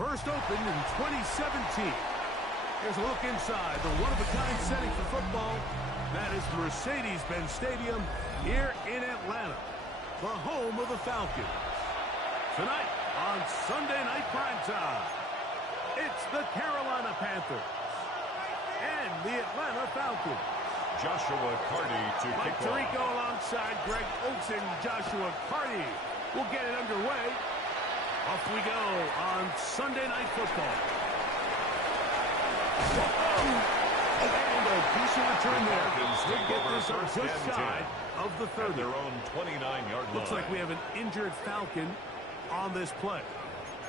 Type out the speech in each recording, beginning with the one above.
First opened in 2017. Here's a look inside the one-of-a-kind setting for football. That is Mercedes-Benz Stadium here in Atlanta, the home of the Falcons. Tonight on Sunday Night Primetime, it's the Carolina Panthers and the Atlanta Falcons. Joshua Carty to Mike kick off. Tirico alongside Greg Olsen. Joshua Carty will get it underway. Off we go on Sunday Night Football. And a decent return there. They get this up just shy of the 30. Their own 29-yard line. Looks like we have an injured Falcon on this play.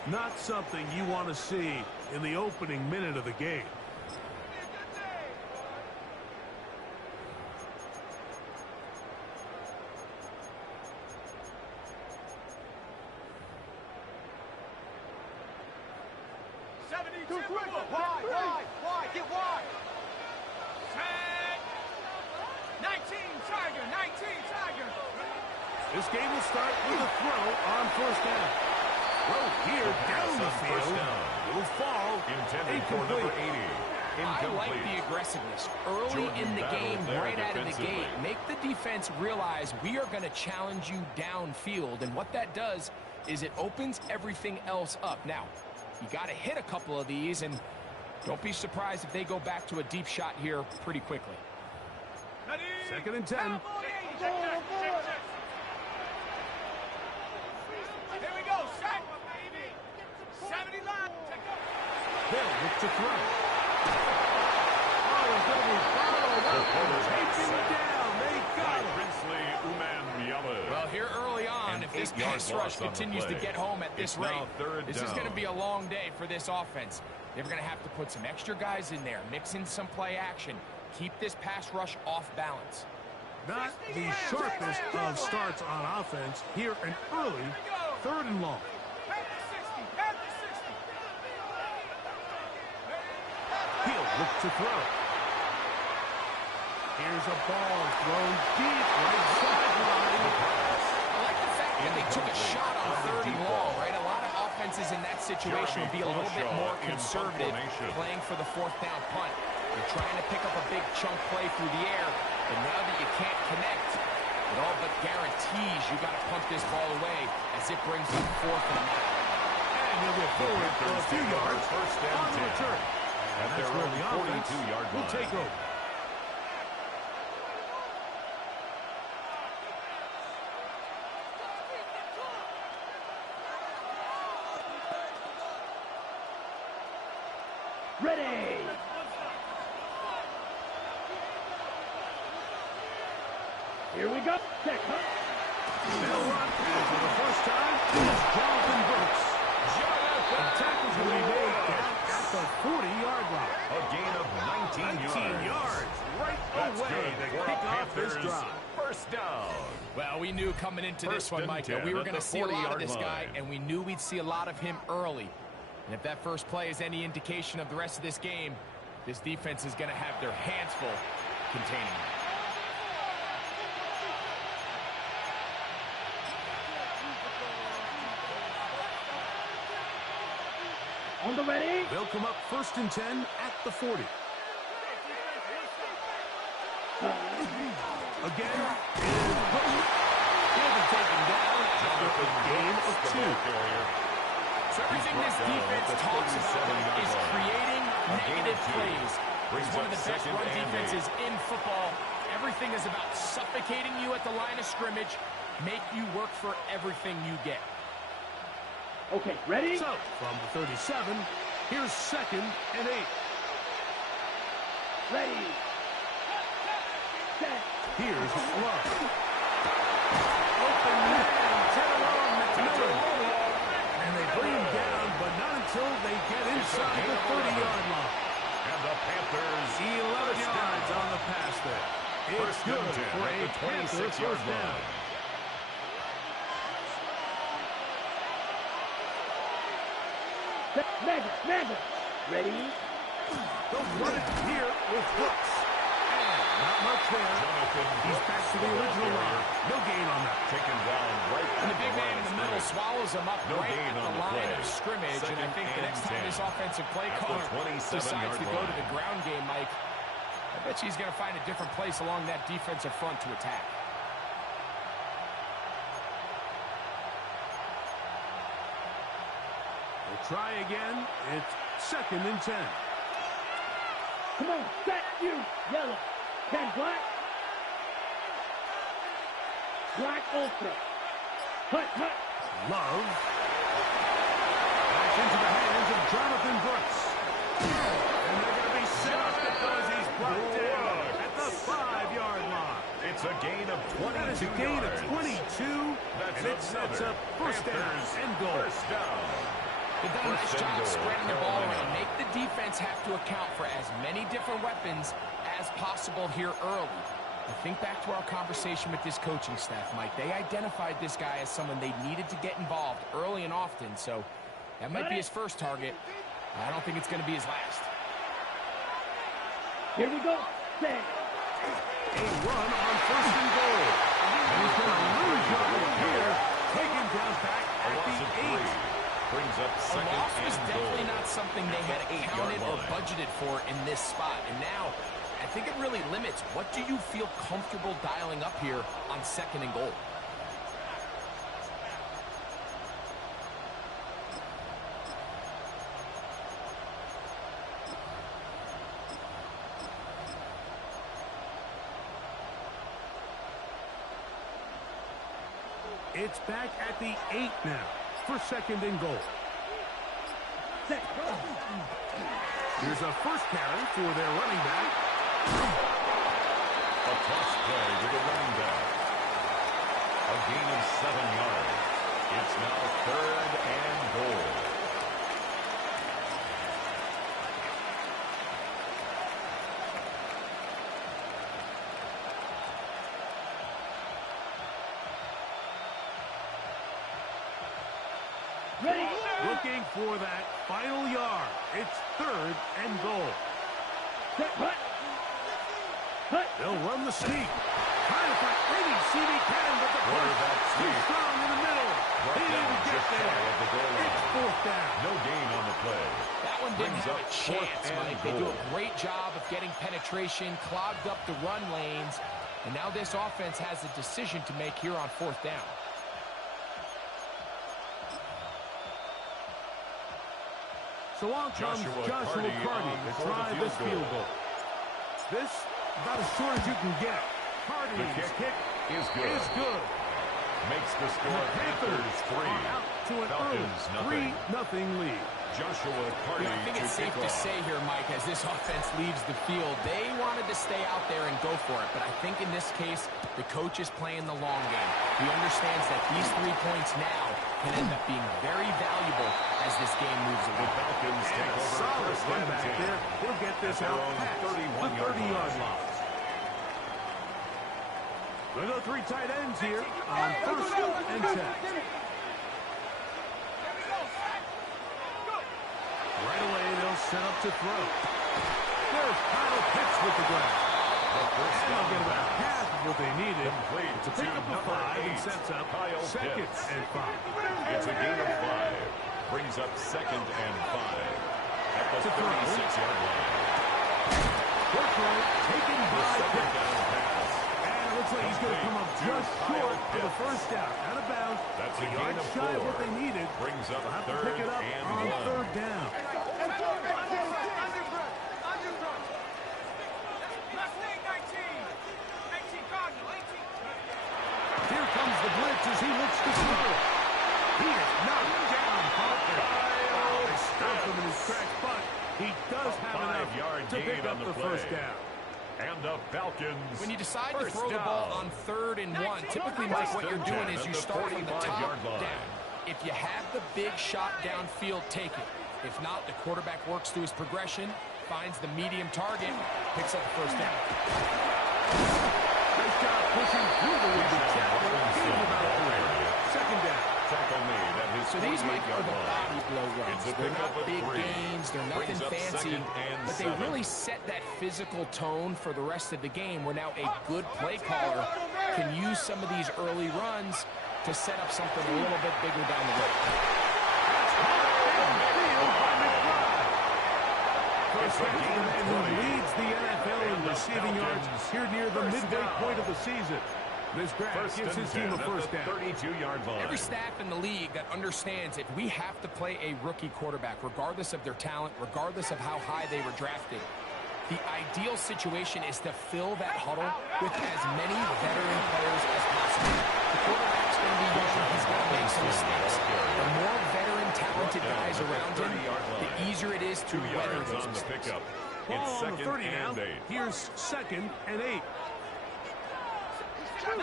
Not something you want to see in the opening minute of the game. Wide, get wide. 19, Tiger, 19, Tiger. This game will start with a throw on first down. Throw here down the field. Will fall. Intended for number 80. I like the aggressiveness early in the game, right out of the gate. Make the defense realize we are going to challenge you downfield, and what that does is it opens everything else up. Now, you got to hit a couple of these, and don't be surprised if they go back to a deep shot here pretty quickly. Second and 10. Here we go, set. 70 line. They'll look to throw. Oh, double follow. Taking it down. They got it. Well, here early on, if this pass rush continues to get home at this rate, this is going to be a long day for this offense. They're going to have to put some extra guys in there, mix in some play action, keep this pass rush off balance. Not the sharpest of starts on offense. Here an early third and long. He'll look to throw. Here's a ball thrown deep right sideline. I like the fact that they took a shot on third and long, right? A lot of offenses in that situation would be a little bit more conservative, playing for the fourth down punt. You're trying to pick up a big chunk play through the air, but now that you can't connect, it all but guaretees you got to punt this ball away as it brings up fourth and 9. And he'll get forward for a few yards on the return. At their That's where own the offense 42-yard line. will take over. Ready. Here we go. Check. They'll run for the first time. It's Jonathan Brooks. The tackle's going to be made down at the 40-yard line. A gain of 19 yards. Right That's away good to for kick our off this Panthers. drive. First down. Well, we knew coming into this First one, and Micah, 10 we were at going to the see a lot of 40-yard this guy, line. and we knew we'd see a lot of him early. And if that first play is any indication of the rest of this game, this defense is going to have their hands full containing him. On the ready. They'll come up first and 10 at the 40. Again, he'll be taken down after a gain of 2. So everything this defense talks about is creating negative plays. It's one of the best run defenses in football. Everything is about suffocating you at the line of scrimmage, make you work for everything you get. Okay, ready? So, from the 37, here's second and 8. Ready. Set. Here's Love. Open man, Tyrone McMillan. And they bring him down, but not until they get inside the 30-yard line. And the Panthers 11 yards on the pass there. It's good for a Panther first down. Magic. Ready. They'll run it here with Brooks. And Not much there. He's back to the original line. No gain on that. Taken down right. And the big man in the middle swallows him up right at the line of scrimmage. And I think the next time this offensive play caller decides to go to the ground game, Mike, I bet you he's going to find a different place along that defensive front to attack. We'll try again. It's 2nd and 10. Come on, set you, yellow. 10 black. Black ultra. Hut, hut. Love. Back into the hands of Jonathan Brooks. And they're going to be set up because he's brought down at the 5-yard line. It's a gain of 22 That is a gain of 22. And it sets up first down and goal. First down. They've done a nice job spreading the ball around. Make the defense have to account for as many different weapons as possible here early. I think back to our conversation with this coaching staff, Mike. They identified this guy as someone they needed to get involved early and often, so that might be his first target. I don't think it's going to be his last. Here we go. Set. A run on 1st and goal. And he's going to lose yard here. Taken down back at the 8. Brings up A second loss was and definitely goal. not something they had accounted or budgeted for in this spot. And now, I think it really limits. What do you feel comfortable dialing up here on 2nd and goal? It's back at the 8 now for 2nd and goal. Set. Here's a first carry for their running back. A toss play to the running back. A gain of 7 yards. It's now 3rd and goal. Ready. Looking for that final yard. It's 3rd and goal. Set. Hut. Hut. They'll run the sneak. Trying to find any seam he can, but the punch too strong in the middle. He didn't get there. It's 4th down. No gain on the play. That one didn't Brings have up a 4th chance, and Mike. They do goal. a great job of getting penetration, clogged up the run lanes, and now this offense has a decision to make here on 4th down. So on comes Joshua Carty to try this field goal. This, about as short as you can get. Carty's kick is good. Makes the score Panthers 3. Out to an Falcons early nothing. 3-0 lead. Joshua Carty I think it's safe to say here, Mike, as this offense leaves the field, they wanted to stay out there and go for it. But I think in this case, the coach is playing the long game. He understands that these 3 points now can end up being very valuable as this game moves The along. Falcons take over Solid first run and back 10. there. He'll get this At their out own past 31-yard the 30-yard line. We'll go 3 tight ends here on 1st and 10. Right away, they'll set up to throw. There's Kyle Pitts with the grab. And they'll get about half of what they needed Complete to pick to up a number 5 and 8, sets up Kyle 2nd Pitts. and 5. It's a gain of 5. Brings up 2nd and 5. At the To throw. 36-yard line. Good throw, taken The by second Pitts. down pass. And it looks like he's going to come up just short for the first down. Out of bounds. That's a a gain yard of shy of 4. what they needed. Brings up They'll have to 3rd pick it up and on 1. 3rd down. Here comes the blitz as he looks to throw. He is knocked down. They stopped him in his tracks, but he does have enough 5-yard to gain pick on up the the play. first down. And the Falcons. When you decide to first throw the ball down. on 3rd and 1, typically, Mike, what you're doing is you start from the top 45-yard line. down. If you have the big shot downfield, take it. If not, the quarterback works through his progression, finds the medium target, picks up the first down. Nice job pushing through the would-be tackle. Gain about 3. Second down. Tackle made at his So these, Mike, are 48-yard the line. body blow runs. It's a They're not big gains. They're nothing fancy. But they really set that physical tone for the rest of the game where now a good play caller can use some of these early runs to set up something a little bit bigger down the road. First baseman who leads the NFL in receiving yards here near the midway point of the season. This graph gives his team a first down. 32-yard line. Every staff in the league that understands if we have to play a rookie quarterback, regardless of their talent, regardless of how high they were drafted, the ideal situation is to fill that huddle with as many veteran players as possible. The quarterback's going to be young. He's going to make some mistakes. The more veteran, talented guys around him, the easier it is to weather those mistakes. Ball on the 30 now. Here's 2nd and 8. He'll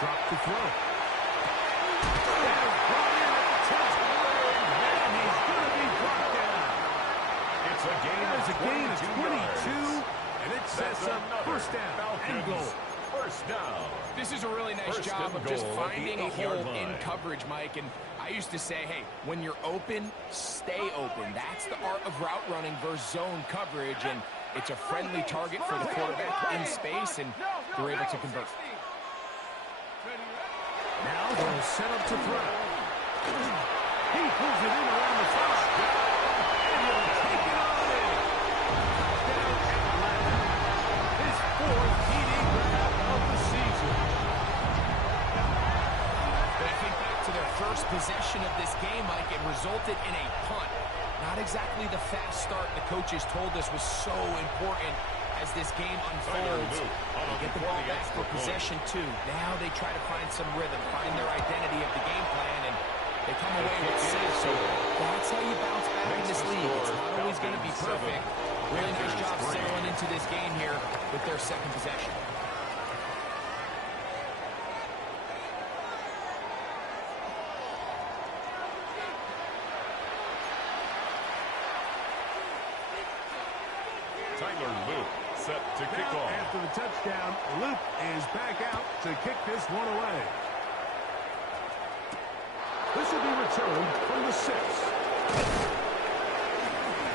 drop the throw. And he's going to be brought down. It's a gain of 22, and it sets up first down and goal. First down. This is a really nice job of just finding a hole in coverage, Mike. And I used to say, hey, when you're open, stay open. That's the art of route running versus zone coverage. And it's a friendly target for the quarterback in space, and they're able to convert. Now they'll set up to throw. He pulls it in around the 5. And he'll take it on in. Down Atlanta. His 4th TD grab of the season. But I think back to their first possession of this game, Mike, it resulted in a punt. Not exactly the fast start the coaches told us was so important as this game unfolds. They get the ball back for possession 2. Now they try to find some rhythm, find their identity of the game plan, and they come away with 6. So that's how you bounce back in this league. It's not always going to be perfect. Really nice job settling into this game here with their 2nd possession. Set to kick off. After the touchdown, Luke is back out to kick this one away. This will be returned from the 6.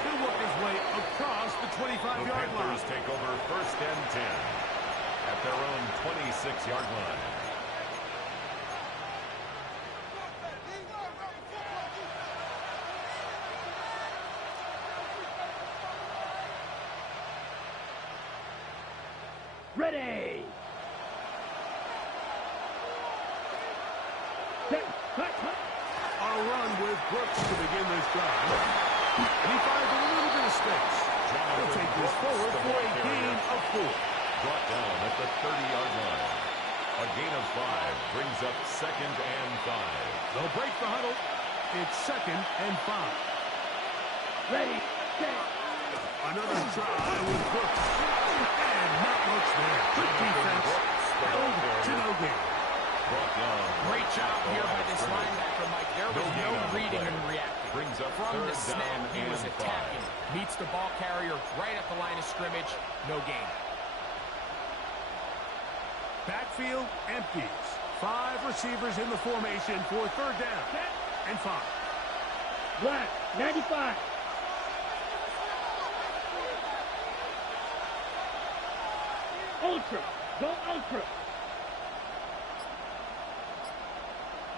He'll work his way across the 25-yard line. Panthers take over 1st and 10 at their own 26-yard line. Ready. A run with Brooks to begin this drive. And he finds a little bit of space. He'll take this forward for a gain of 4. Brought down at the 30-yard line. A gain of 5 brings up 2nd and 5. They'll break the huddle. It's 2nd and 5. Ready. Set. Another try with Brooks. And not much there. Good defense. Held to no gain. Great job here by this linebacker, Mike. There was no reading and reacting. Brings up From the third snap, down he was and attacking. 5. Meets the ball carrier right at the line of scrimmage. No gain. Backfield empties. 5 receivers in the formation for 3rd down and 5. Black. 95. Ultra. Go ultra.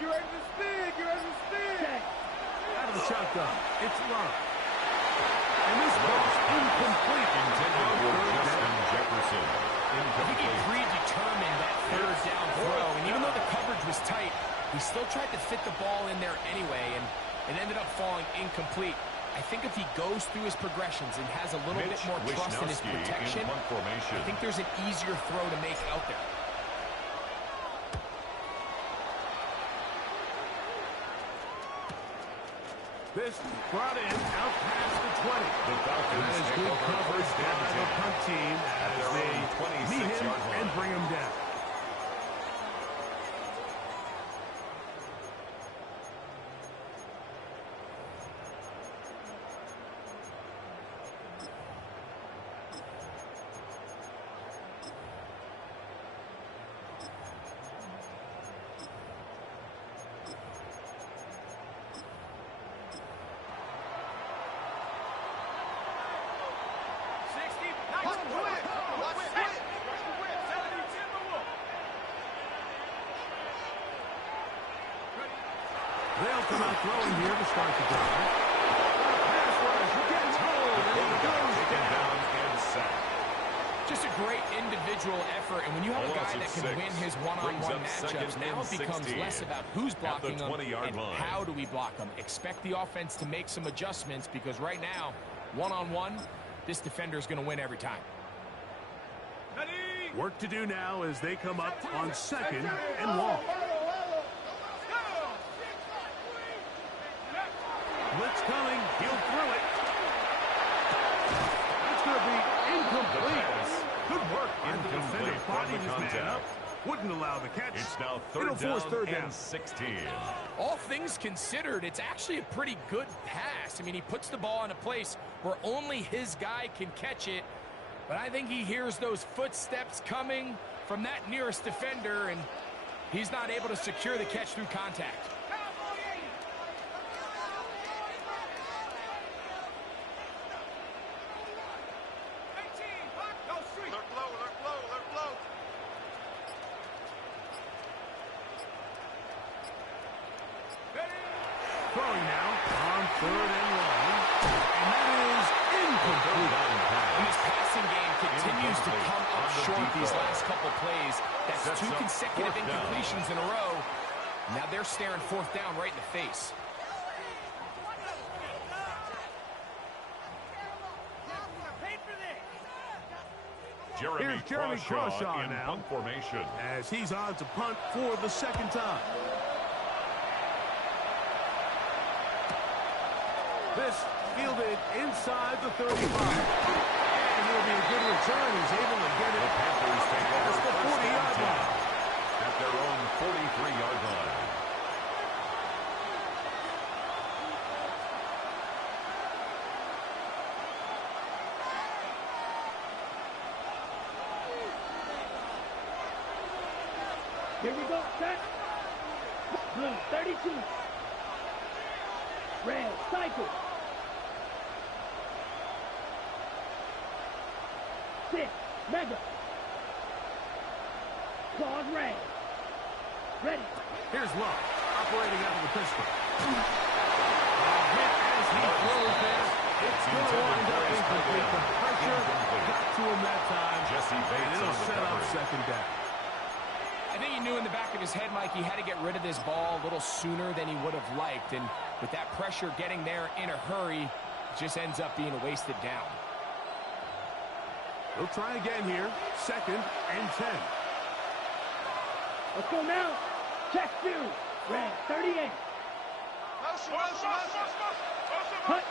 You're ready to spin. You're ready to spin. Set. Out of the shotgun. It's Love. And this ball's incomplete. Intended for Justin Jefferson. I think he predetermined that 3rd down throw, and even though the coverage was tight, he still tried to fit the ball in there anyway, and it ended up falling incomplete. I think if he goes through his progressions and has a little bit more trust in his protection, I think there's an easier throw to make out there. This brought in out past the 20. The Falcons that is good coverage down by the punt team as they meet him and bring him down. They'll come out throwing here to start the drive. Pass rush gets hold, and he goes down and sacked. Just a great individual effort, and when you have a guy that can win his one-on-one matchups, now it becomes less about who's blocking him and how do we block him. Expect the offense to make some adjustments because right now, one-on-one, this defender is going to win every time. Work to do now as they come up on second and long. Blitz coming. He'll throw it. That's going to be incomplete. Good work. And the defender bodied his man up. Wouldn't allow the catch. It's now third down and 16. All things considered, it's actually a pretty good pass. I mean, he puts the ball in a place where only his guy can catch it. But I think he hears those footsteps coming from that nearest defender, and he's not able to secure the catch through contact. Throwing now on third and long. And that is incomplete. And his passing game continues to come up short these last couple plays. That's two consecutive incompletions in a row. Now they're staring fourth down right in the face. Here's Jeremy Crawshaw in now punt formation as he's on to punt for the second time. This fielded inside the 35. And it'll be a good return. He's able to get it. The Panthers take over the 40-yard line. At their own 43-yard line. Here we go, set. Blue, 32. Red, cycle. 6, mega. Claude red. Ready. Here's Love, operating out of the pistol. Hit as he throws there. It's going to wind up incomplete. The pressure got to him that time. Jesse Bates it'll on the set up cover. second down. I think he knew in the back of his head, Mike, he had to get rid of this ball a little sooner than he would have liked. And with that pressure getting there in a hurry, it just ends up being a wasted down. He'll try again here. Second and 10. Let's go now. Check 2. Red, 38. Cut.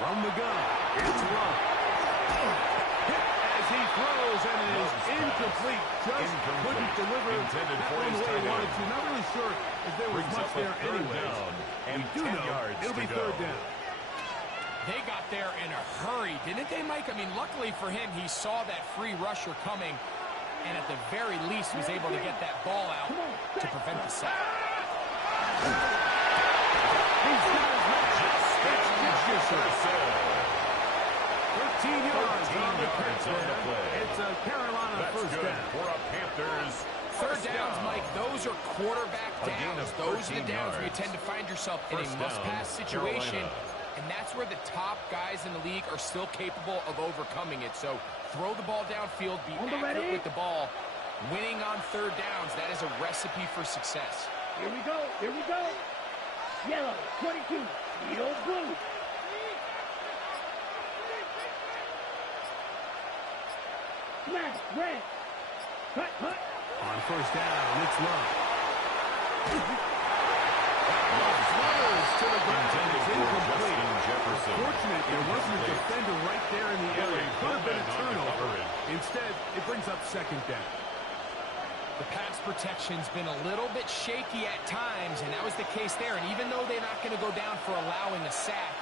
From the gun, it's Love. Hit as he throws, and it is incomplete. Just couldn't deliver Intended that for one his the way he tight wanted end. to. Not really sure if there was Brings much up a there third anyway. down and We do 10 know yards it'll be to third go. down. They got there in a hurry, didn't they, Mike? I mean, luckily for him, he saw that free rusher coming, and at the very least was able to get that ball out to prevent the sack. He's got his man. It's just 13 yards on the play. It's a Carolina That's first good down. for a Panthers. Third downs, Mike, those are quarterback A gain downs. of Those are the 13 downs where you yards. tend to find yourself in First a down, must-pass situation. Carolina. And that's where the top guys in the league are still capable of overcoming it. So throw the ball downfield, be accurate with the ball. Winning on third downs, that is a recipe for success. Here we go. Here we go. Yellow, 22. Yellow, blue. Smash, red. Cut, cut. On first down, it's Love. Flutters to the ground. It's incomplete. Fortunate there wasn't a defender right there in the area. It could have been a turnover. Instead, it brings up second down. The pass protection's been a little bit shaky at times, and that was the case there. And even though they're not going to go down for allowing a sack,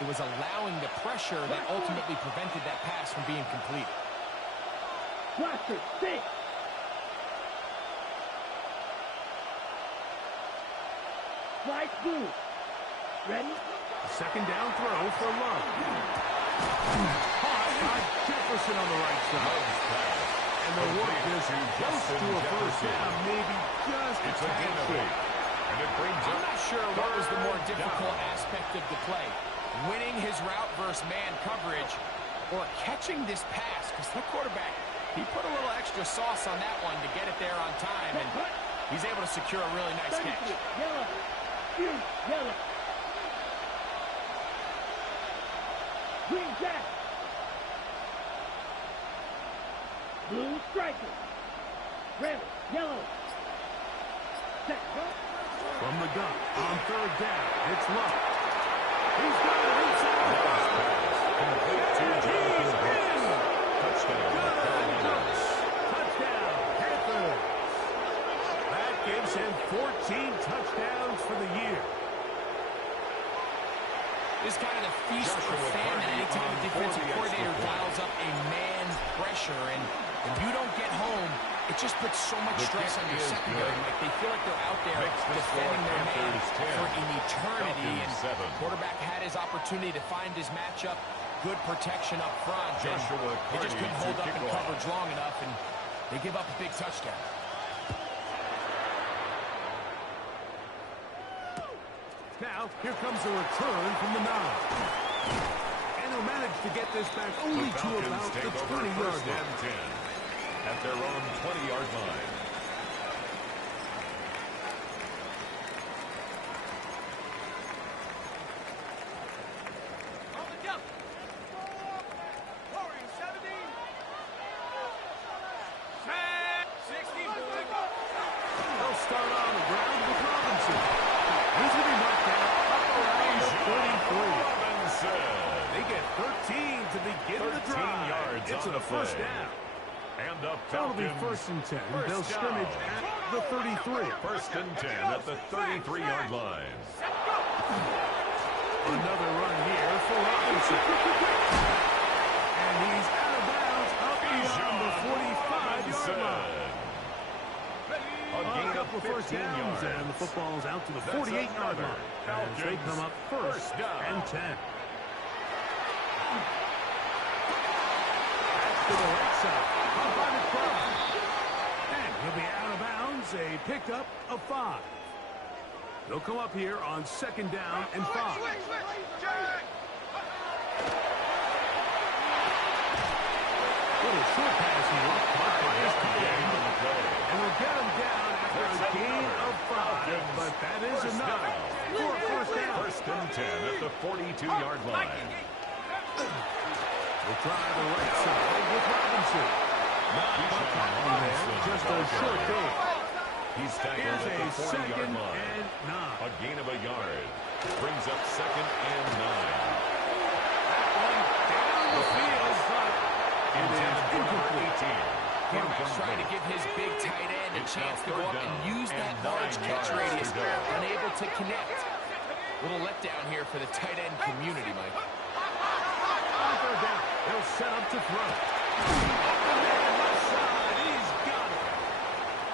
it was allowing the pressure that ultimately prevented that pass from being complete. Blaster, 6. Slice blue. Ready? Second down throw for Love. Caught by Jefferson on the right side. And the work is close to a first down, maybe just a It's a gain of 8. And it brings I'm up not sure what was the more difficult aspect of the play. Winning his route versus man coverage or catching this pass, because the quarterback, he put a little extra sauce on that one to get it there on time, and he's able to secure a really nice catch. Yellow. Yellow. Green jack. Blue striker. Red, yellow. Set. From the gun, on third down, it's Love. He's got it inside the pass. Complete to Jonathan Brooks. Touchdown, Carolinas. Touchdown, Panthers. That gives him 14 touchdowns for the year. This is kind of the feast or famine anytime a defensive coordinator dials up a man pressure, and when you don't get home, it just puts so much stress on your secondary. Like they feel like they're out there defending their man for an eternity, and the quarterback had his opportunity to find his matchup, good protection up front, and they just couldn't hold up in coverage long enough, and they give up a big touchdown. Now, here comes a return from the 9. And he'll manage to get this back only to about the 20-yard line. At their own 20-yard line. On the jump. Warriors 70. Set. 60. They'll start on the ground with Robinson. He's going to be knocked out up around the 33. They get 13 to begin the drive. Yards it's on a first down. And the That'll be Falcons. 1st and 10. They'll scrimmage at the 33. 1st and 10 at the 33-yard line. Another run here for Robinson. And he's out of bounds up beyond the 45-yard line. A couple of first downs, and the football's out to the 48-yard line as they come up 1st and 10. To the right side, up by the crowd. And he'll be out of bounds, a pickup of 5. They'll come up here on 2nd down and 5. Little short pass here, caught by his tight end. And we'll get him down after a gain of 5, but that is enough for a first down. 1st and 10 at the 42-yard line. We'll try the right side with Robinson. Not much happening there, just a short gain. He's tackled at the 40-yard line. And 9. A gain of a yard. Brings up 2nd and 9. That one down the field, but it is incomplete. Quarterback's trying to give his big tight end a chance to go up and use that large catch radius. Unable to connect. Little letdown here for the tight end community, Mike. On third down, they'll set up to throw. Open man left side, he's got it.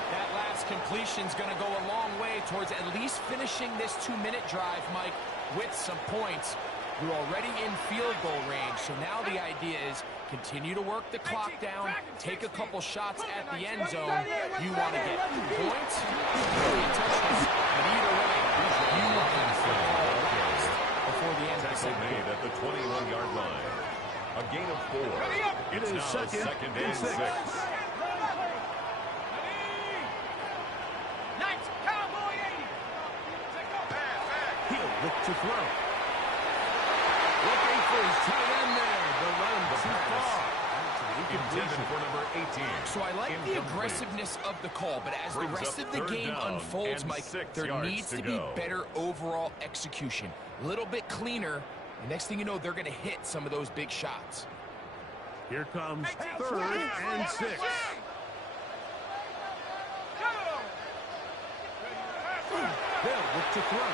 That last completion's going to go a long way towards at least finishing this 2-minute drive, Mike, with some points. You're already in field goal range, so now the idea is continue to work the clock down, take a couple shots at the end zone. You want to get points, maybe a touchdown, but either way, you want to last before the end of the second made at the 21-yard line. A gain of 4. It It's is now 2nd and 6. Nice cowboy 80. He'll look to throw. Looking for his tight end there, but let him too far. Intended for number 18. So I like the aggressiveness of the call, but as the rest of the game unfolds, Mike, there needs to be better overall execution. A little bit cleaner. The next thing you know, they're going to hit some of those big shots. Here comes 3rd and 6. They'll look to throw.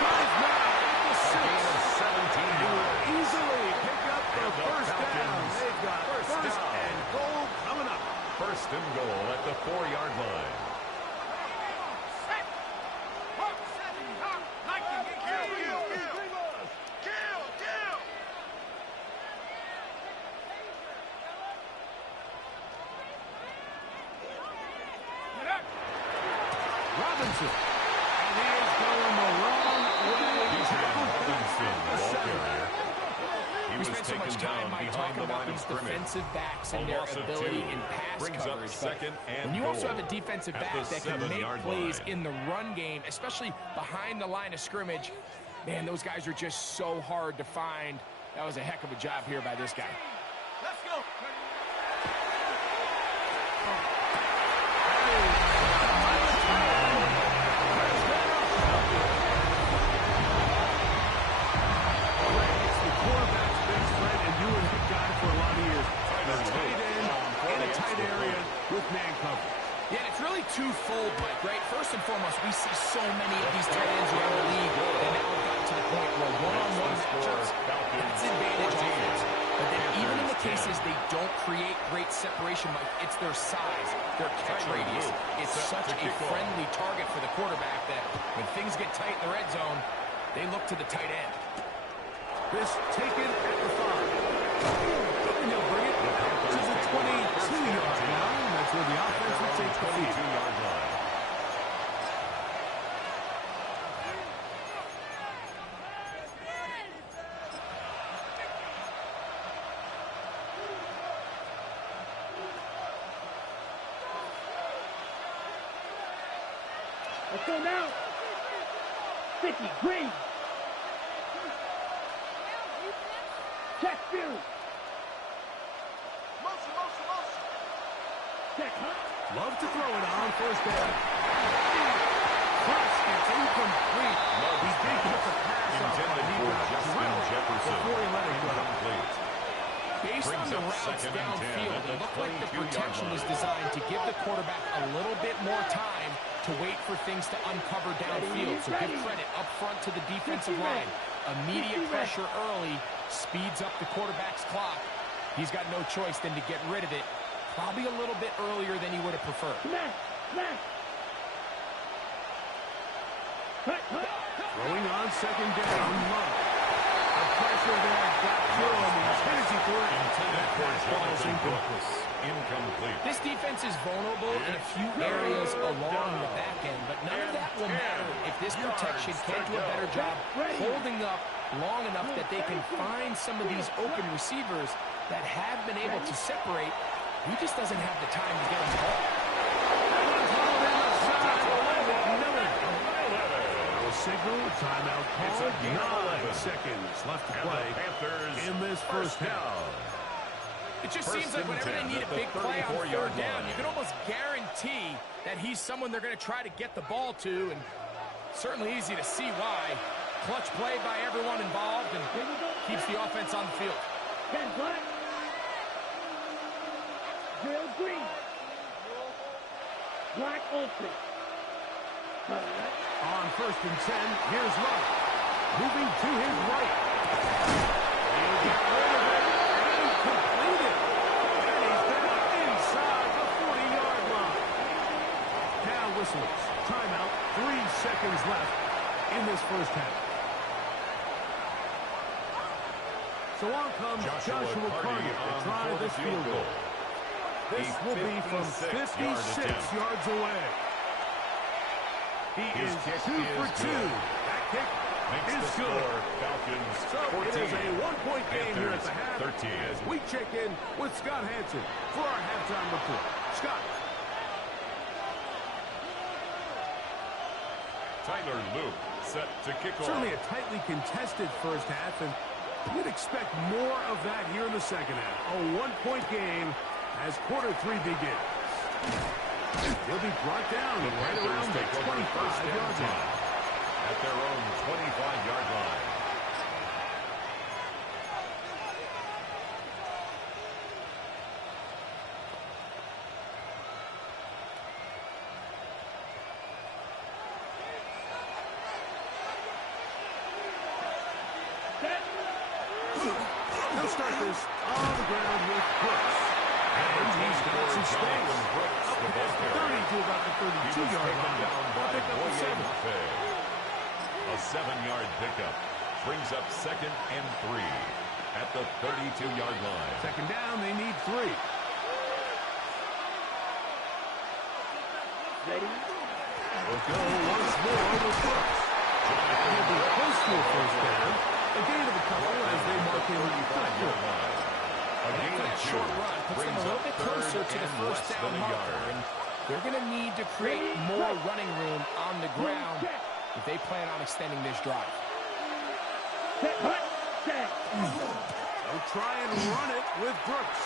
Goes now at the 6. Gain of 17 yards. Easily pick up the first down. They've got first and goal coming up. 1st and goal at the 4-yard line. Robinson. And these defensive backs and their ability in pass coverage. But when you also have a defensive back that can make plays in the run game, especially behind the line of scrimmage, man, those guys are just so hard to find. That was a heck of a job here by this guy. Let's go. Yeah, it's really twofold, Mike, right? First and foremost, we see so many of these tight ends around the league that now have gotten to the point where one-on-one matchups, that's advantage offense. But then even in the cases they don't create great separation, Mike, it's their size, their catch radius. It's such a friendly target for the quarterback that when things get tight in the red zone, they look to the tight end. This taken at the 5. And he'll bring it to the 22-yard line. That's where the offense will take the field. 22-yard line. Let's go now. 50, green. Check view. Motion, motion, motion. Check, huh? Love to throw it on first down. First, it's incomplete. He did get the pass off, but he got drilled before he let it go. Based on the routes downfield, it looked like the protection was designed to give the quarterback a little bit more time to wait for things to uncover downfield. So give credit up front to the defensive line. Immediate pressure early speeds up the quarterback's clock. He's got no choice than to get rid of it, probably a little bit earlier than he would have preferred. Throwing on second down, Love. The pressure there got to him. He's hezzy for it. That ball is Incomplete. This defense is vulnerable in a few areas along the back end, but none of that will matter if this protection can't do a better job holding up long enough that they can find some of these open receivers that have been able to separate. He just doesn't have the time to get them the ball. Signal, timeout called. 9 seconds left to play in this first half. It just seems like whenever they need a big play on third down, you can almost guarantee that he's someone they're going to try to get the ball to, and certainly easy to see why. Clutch play by everyone involved and keeps the offense on the field. 10 black. Drill green. Black ultra. On first and 10, here's Love. Moving to his right. He'll get rid of it and complete it. And he's down inside the 40-yard line. Now whistles. Timeout. 3 seconds left in this first half. So on comes Joshua Carter to try this field goal. This will be from 56 yards away. He is 2 for 2. That kick is good. Falcons So it is a 1-point game here at the half 13. as we check in with Scott Hansen for our halftime report. Scott. Tyler Luke set to kick off. Certainly a tightly contested first half, and you'd expect more of that here in the second half. A 1-point game as quarter 3 begins. He'll be brought down right around the 25-yard line. At their own 25-yard line. They'll start this on the ground with Brooks. And he's got some space. Up past the 30 to about the 32-yard line. I'll pick up the 7. A 7-yard pickup brings up second and 3 at the 32-yard line. Second down, they need 3. Ready? We'll go once more with Brooks. He'll be close to a first down. A gain of a couple as they mark him 35-yard line. A gain of they plan on extending this drive. Set, hut, set. They'll try and run it with Brooks.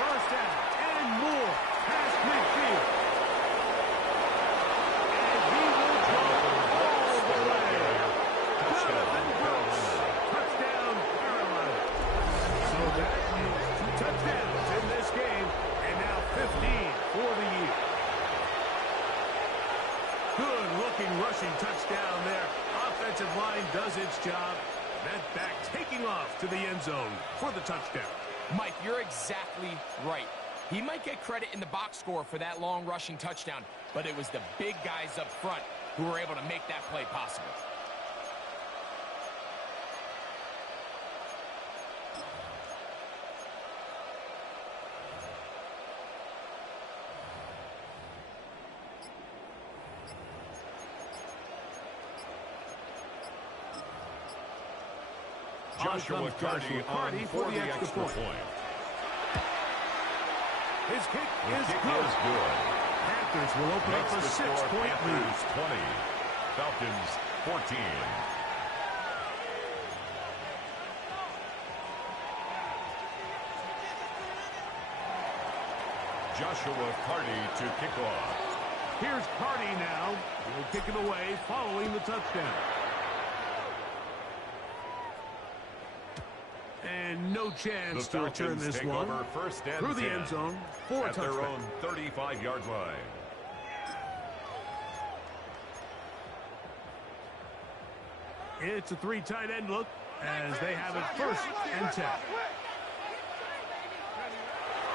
First down and more past midfield. And he will go all the way. Jonathan Brooks. Touchdown, Carolina. So that is 2 touchdowns in this game, and now 15 for the year. Good-looking rushing touchdown there. Offensive line does its job. That back taking off to the end zone for the touchdown. Mike, you're exactly right. He might get credit in the box score for that long rushing touchdown, but it was the big guys up front who were able to make that play possible. Joshua Carty for the extra point. His kick The is kick good. is good. Panthers will open Makes up a the score 6-point lead. Panthers 20, Falcons 14. Joshua Carty to kick off. Here's Carty now. He'll kick it away following the touchdown. And no chance to return this take one. over first and Through the 10 end zone for a at their touchdown. own 35-yard line. It's a 3 tight end look as they have it first and 10.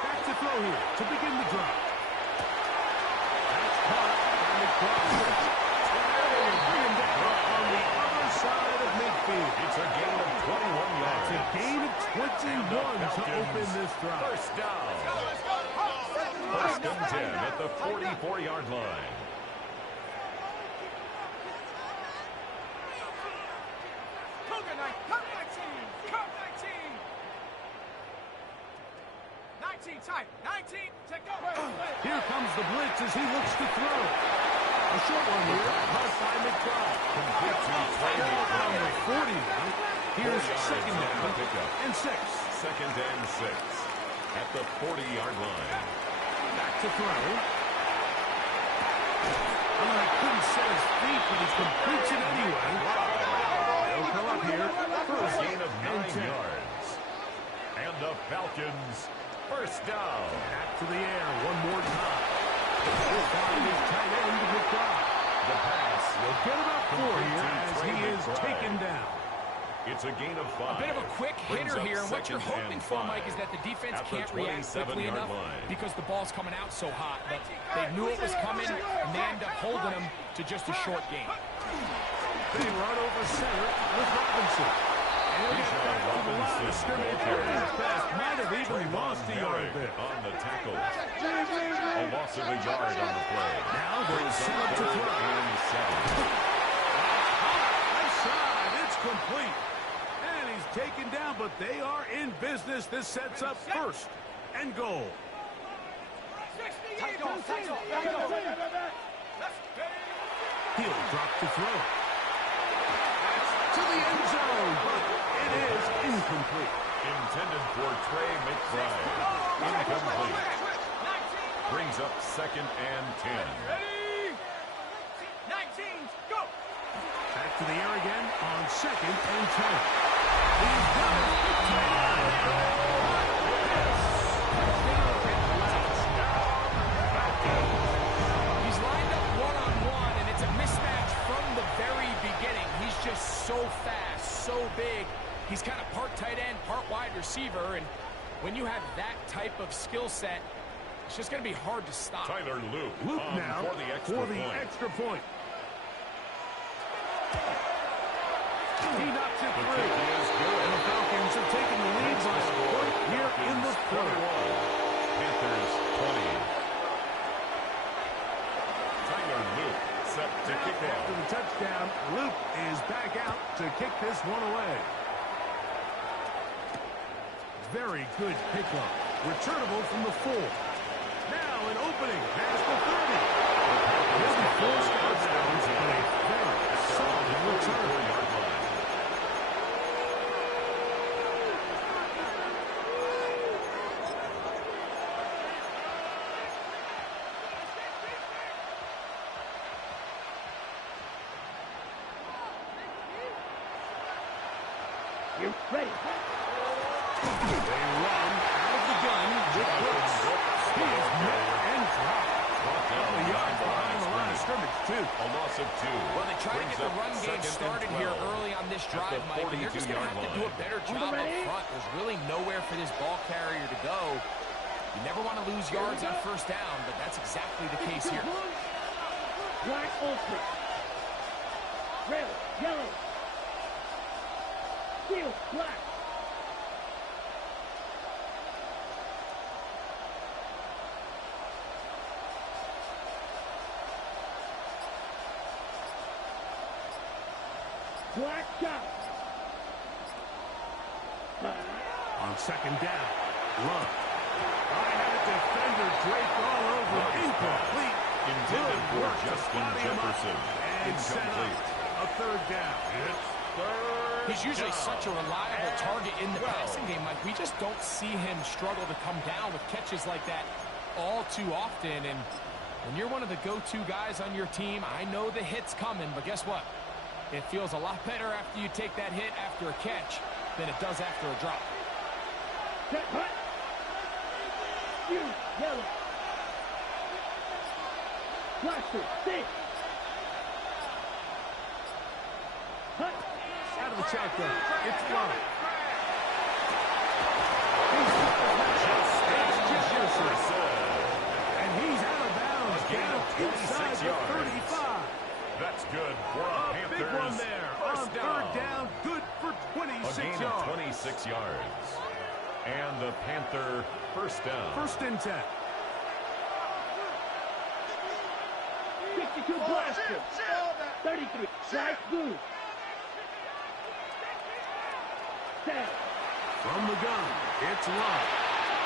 Back to throw here to begin the drive. That's caught and it crosses. And bring him down on the other side of midfield. It's a gain of 21 yards. It's a gain of 21 to open this drive. First down. First and 10 at the 44-yard line. Here comes the blitz as he looks to throw. A short one here, caught by McBride. Complete to Trey On the McBride. 40 now. Here's second on the down pickup. and 6. Second and 6 at the 40-yard line. Back to throw. I couldn't set his feet, but he completes it anyway. They'll come up here. First Gain of 9 and 10. yards. And the Falcons first down. Back to the air one more time. He'll find his tight end, McBride. The pass. He'll get about 4 here as he is McBride. taken down. It's a gain of 5. A bit of a quick Brings hitter up here, and what you're second hoping and for, 5 Mike, is that the defense at the can't react quickly 27-yard enough line. because the ball's coming out so hot. But they knew it was coming, and they end up holding them to just a short gain. They run over center with Robinson. And he'll get back to the line of scrimmage where his pass might have even lost a yard there. on the tackle. A loss of a yard on the play. Now they'll set up to Third throw. and 7. Nice side. It's complete. And he's taken down, but they are in business. This sets up first and goal. He'll drop to throw. To the end zone, but it is incomplete. Intended for Trey McBride. Incomplete. Brings up second and 10. Back to the air again on second and 10. He's got it. He's lined up one-on-one, and it's a mismatch from the very beginning. He's just so fast, so big. He's kind of part tight end, part wide receiver, and when you have that type of skill set, it's just going to be hard to stop. Tyler Luke Now for the extra point. He knocks it The through. kick is good. And the Falcons have taken the lead by a point here in the third. 21. Panthers 20. Tyler Luke set to kick After off. the touchdown, Luke is back out to kick this one away. Very good pickup. Returnable from the 4. Now an opening past the 30. He'll be forced out of downs, but a very solid return. You ready? They run out of the gun with Brooks. He is met and dropped. Couple of yards behind the line of scrimmage, too. A loss of 2. Well, they try to get the run game started here early on this drive, Mike, and they're just going to have to do a better job up front. There's really nowhere for this ball carrier to go. You never want to lose yards on first down, but that's exactly the case here. Black open. Red, yellow. Steel, black. Black shot. On second down, Love. I had a defender draped all over him. Incomplete. Intended for Good work to Justin spot him up Jefferson. and set Incomplete. up a third down. It's third He's usually down. such a reliable target in the passing game, Mike. We just don't see him struggle to come down with catches like that all too often. And when you're one of the go-to guys on your team, I know the hit's coming, but guess what? It feels a lot better after you take that hit after a catch than it does after a drop. Set, hut. You, yellow. Blaster, stick. Hut. Out of the shotgun. It's Love. And he's out of bounds. Down inside the 35. That's good for A Panthers. big one there. On third down. Good for 26 A gain yards. of 26 yards. And the Panther first down. First and 10. 62 blaster. 33. Strike blue. Set. From the gun, it's Love.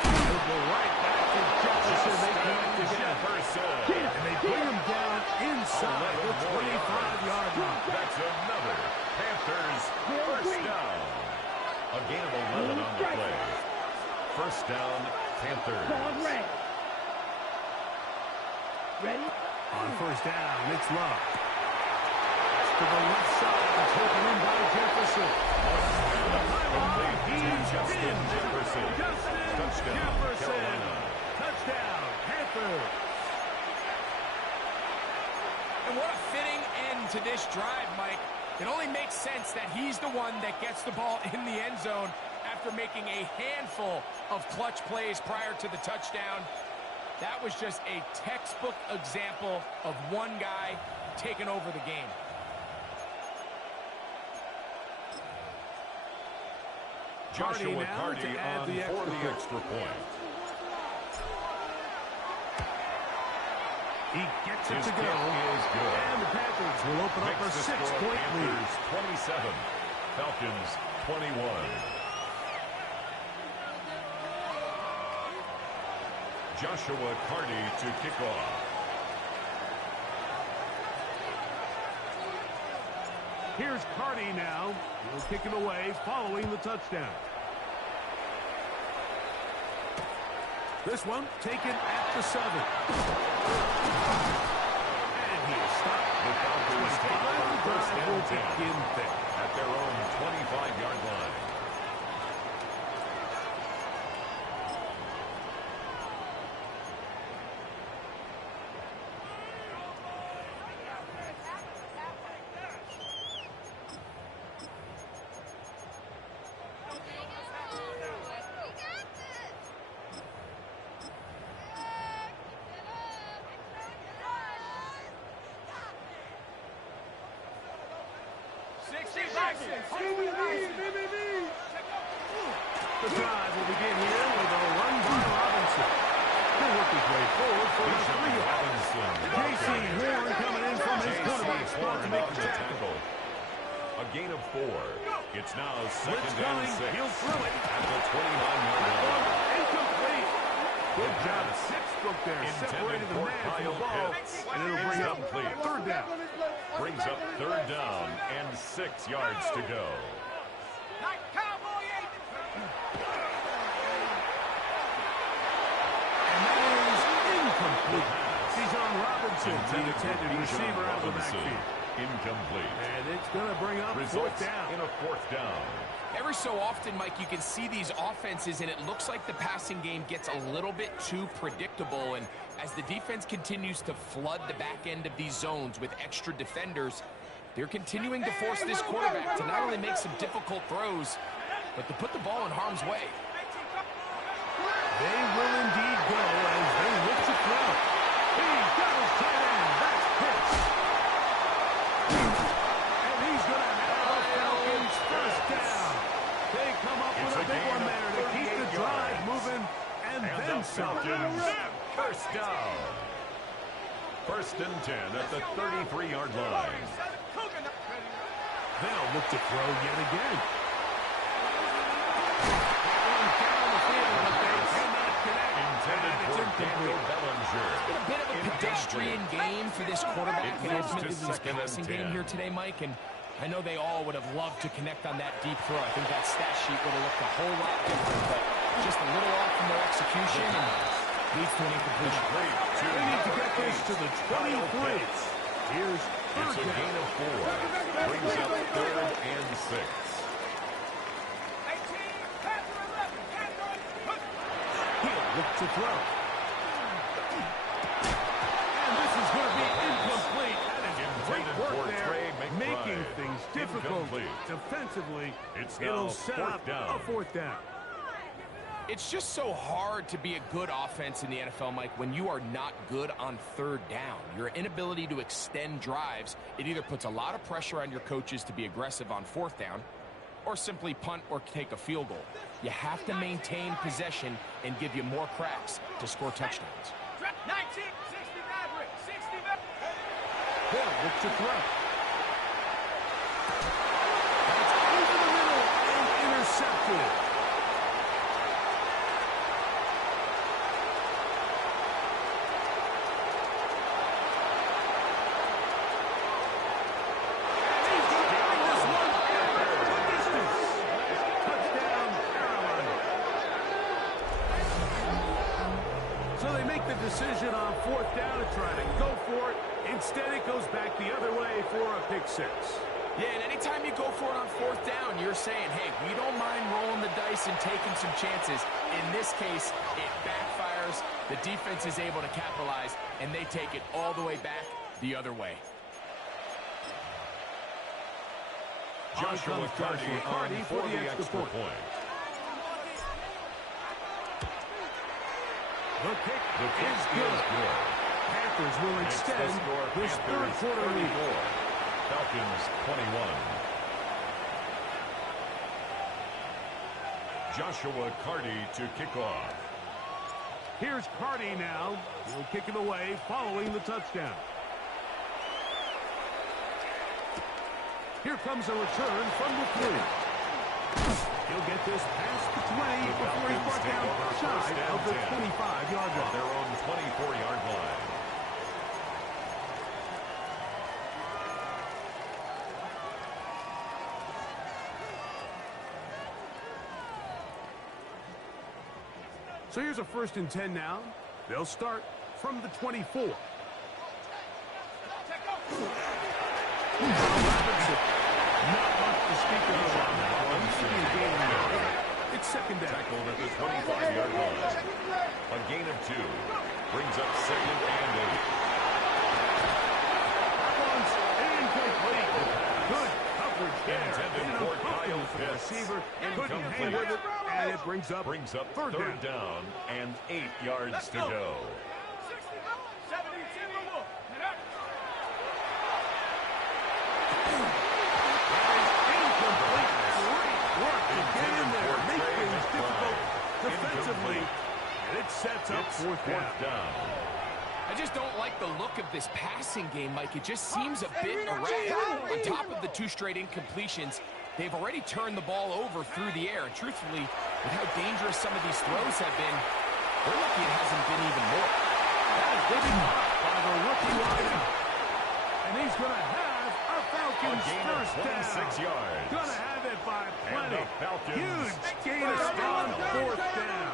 He'll go right back to Jefferson. They connect again. Jefferson. And they bring him down inside the 25-yard line. That's another Panthers first down. A gain of 11 on the play. First down, Panthers. Dog red. Ready? On first down, it's Love. To the left side, taken in by Jefferson. Justin Jefferson. Justin Jefferson. Carolina. Touchdown, Panthers. And what a fitting end to this drive, Mike. It only makes sense that he's the one that gets the ball in the end zone after making a handful of clutch plays prior to the touchdown. That was just a textbook example of one guy taking over the game. Joshua now Carty to add on the extra for the point. extra point. He gets it His to kick go. is good. And the Panthers will open up a Makes the score 6-point lead. Panthers 27, Falcons 21. Joshua Carty to kick off. Here's Carty now. He'll kick it away following the touchdown. This one taken at the 7. And he is stopped. The Falcons take over first Drive down will 10 begin there. at their own 25-yard line. The drive will begin here with a run by Robinson. He'll work his way forward for a 3-yard. Robinson. J.C. Horn coming in from his quarterback spot to make the tackle. A gain of 4. It's now Blitz second coming. and 6 He'll throw it. at the 29-yard line. Incomplete. Good job. Textbook there. Separated the man from the ball. And it'll bring up third down. Brings up third down and 6 yards to go. And that is incomplete. He's on Robinson, the intended receiver out of the backfield. Incomplete. And it's going to bring up fourth down. In a fourth down. Every so often, Mike, you can see these offenses, and it looks like the passing game gets a little bit too predictable. And as the defense continues to flood the back end of these zones with extra defenders, they're continuing to force this quarterback to not only make some difficult throws, but to put the ball in harm's way. They will indeed go as they look to throw. He's got his tight end. That's Pitts. And he's going to have a Falcons first down. They come up with a big one there to keep the drive moving and then some. First down. First and 10 at the 33-yard line. They'll look to throw yet again. Intended for Daniel Bellinger. It's been a bit of a pedestrian game for this quarterback and ultimately this passing game here today, Mike. And I know they all would have loved to connect on that deep throw. I think that stat sheet would have looked a whole lot different, but just a little off from their execution and leads to an incompletion. They need to get this to the 23. Here's It's a gain of 4. Brings up third and 6. He'll look to throw. And this is going to be incomplete. That is great work there, making things difficult defensively. It'll set up a fourth down. It's just so hard to be a good offense in the NFL, Mike, when you are not good on third down. Your inability to extend drives, it either puts a lot of pressure on your coaches to be aggressive on fourth down or simply punt or take a field goal. You have to maintain possession and give you more cracks to score touchdowns. They'll look to throw. That's over the middle and intercepted. Decision on fourth down to try to go for it. Instead, it goes back the other way for a pick six. Yeah, and anytime you go for it on fourth down, you're saying, hey, we don't mind rolling the dice and taking some chances. In this case, it backfires. The defense is able to capitalize, and they take it all the way back the other way. Joshua Cardi for the extra point. The kick is good. Panthers will extend this third quarter lead. Falcons 21. Joshua Cardi to kick off. Here's Cardi now. He'll kick it away following the touchdown. Here comes a return from the 3. He'll get this past the 20 before he's brought down shy of the 25-yard line. Their own 24-yard line. So here's a 1st and 10 now. They'll start from the 24. Not much to speak of on that one. It's second down. Tackled at the 25-yard line. A gain of 2. Brings up second and 8. That one's incomplete. Good coverage there. Intended for Kyle Pitts. Receiver couldn't hang with it, and it brings up third down and 8 yards to go. Defensively, and it sets up fourth down. I just don't like the look of this passing game, Mike. It just seems a bit erratic. On top of the 2 straight incompletions, they've already turned the ball over through the air. And truthfully, with how dangerous some of these throws have been, They're lucky it hasn't been even more. That is good enough by the rookie wideout. And he's going to have a Falcons first down. 26 yards. Going to have it by plenty. And the Falcons Huge gain on fourth down.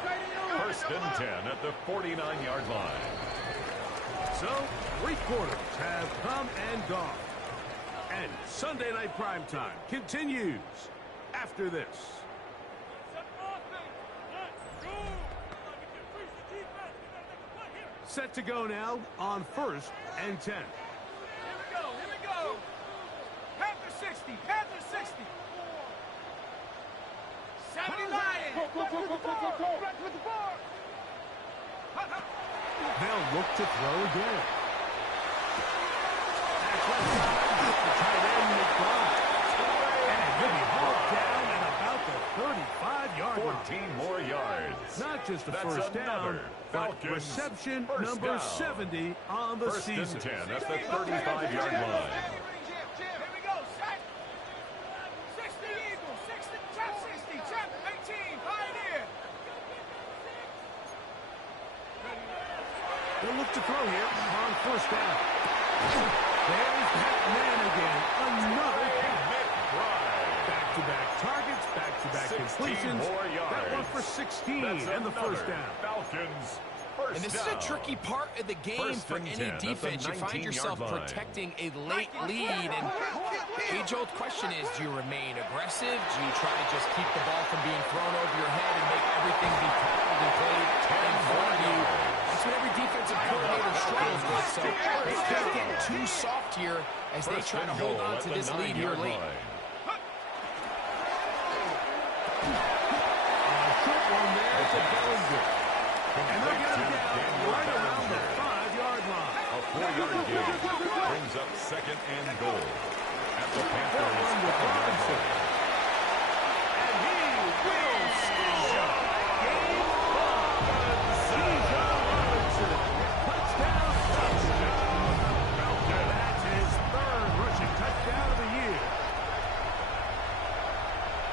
First and 10 at the 49-yard line. So, 3 quarters have come and gone. And Sunday Night Primetime continues after this. Set to go now on 1st and 10. Here we go. Panther 60, Panther 60. 70 Lions. Go. Back with the bar. They'll look to throw again. That's left side. The tight end McBride. And he'll be hauled down at about the 35-yard line. 14 more yards. Not just a That's first down, but Falcons reception first number down. 70 on the First season. and 10 at the 35-yard line. Here we go. Set. 60 Eagles. 60. Trap 60. Trap 18. Pioneer. They'll look to throw here on first down. There's that man again. Another back-to-back targets, back-to-back completions. That one for 16 and the first down. Falcons first And this down. is a tricky part of the game First for and any 10 at the defense. You find 19-yard yourself line. protecting a late lead, and age-old question is, do you remain aggressive? Do you try to just keep the ball from being thrown over your head and make everything be tackled and played in front of you? That's what every defensive coordinator struggles with, so they can't get too soft here as they try to hold on to this lead here late. Short one there. It's a going good. And they'll get him down right around the 5-yard line. A 4-yard gain brings up second and goal at the Panthers. And he will seize up. Game touchdown. That's his 3rd rushing touchdown of the year.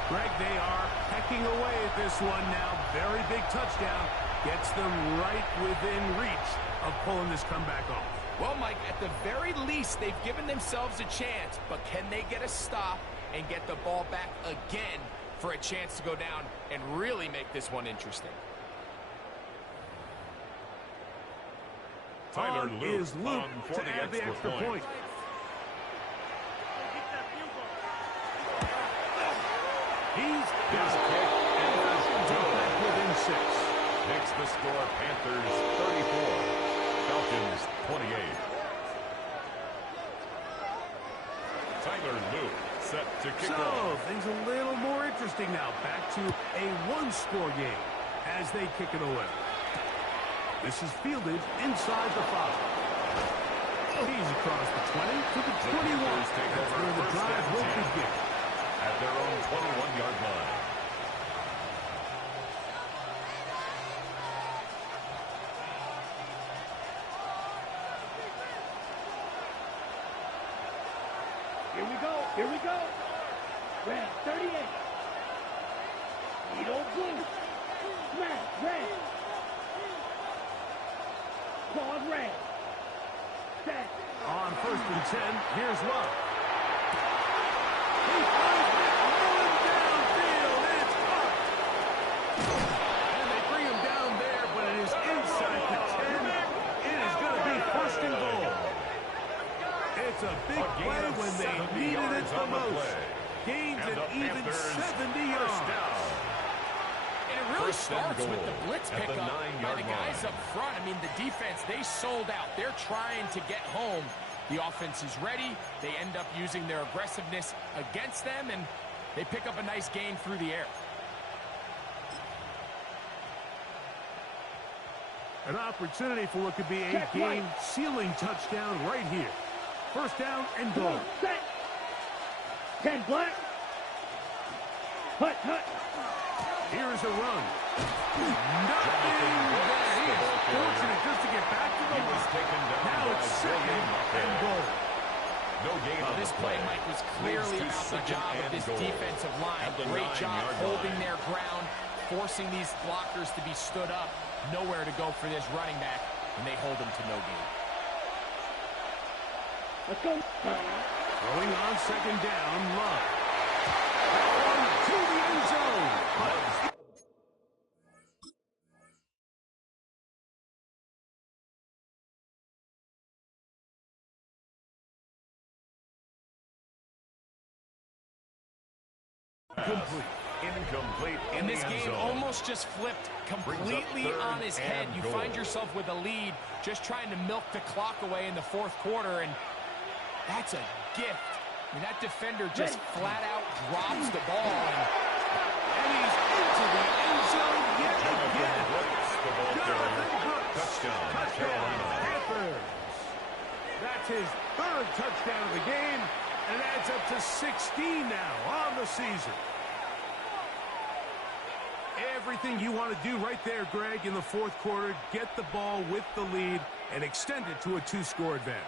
Greg, they are pecking away at this one now. Very big touchdown. Gets them right within reach of pulling this comeback off. Well, Mike, at the very least, they've given themselves a chance, but can they get a stop and get the ball back again for a chance to go down and really make this one interesting? Tyler On Luke is Luke on for to the add the extra extra point. He's got it. And Falcons are back within 6. Makes the score Panthers 34, Falcons 28. Tyler Luke set to kick So, off. things a little more interesting now. Back to a 1-score game as they kick it away. This is fielded inside the 5. He's across the 20 to the 21. That's where the drive will begin. At their own 21-yard line. Here we go. Red 38. Needle blue. Smash red. Claude red. Set. On 1st and 10, here's Love. He finds it, rolling downfield, it's caught. And they bring him down there, but it is inside the 10. It is going to be 1st and goal. It's a big play when they needed it the most. Gains an even 70 yards. And it really starts with the blitz at the pickup by 9-yard the guys line. up front. I mean, the defense, they sold out. They're trying to get home. The offense is ready. They end up using their aggressiveness against them, and they pick up a nice gain through the air. An opportunity for what could be a game-sealing touchdown right here. 1st down and goal. Set. 10 black. Hut. Here is a run. Nothing there. He is fortunate just to get back to the line. Now it's 2nd and goal. No gain on This the play, Mike, was clearly Leads to about the 2nd job of and this goal defensive line. at the Great job 9-yard holding line. their ground, forcing these blockers to be stood up. Nowhere to go for this running back, and they hold him to no gain. Let's go. Going on second down, Love. That one to the end zone. Complete. Incomplete. And this game almost just flipped completely on his head. You find yourself with a lead, just trying to milk the clock away in the fourth quarter, and that's a gift. I mean, that defender just flat out drops the ball. And he's into the end zone yet again. Touchdown, Panthers. That's his third touchdown of the game, and adds up to 16 now on the season. Everything you want to do right there, Greg, in the fourth quarter, get the ball with the lead and extend it to a two-score advantage.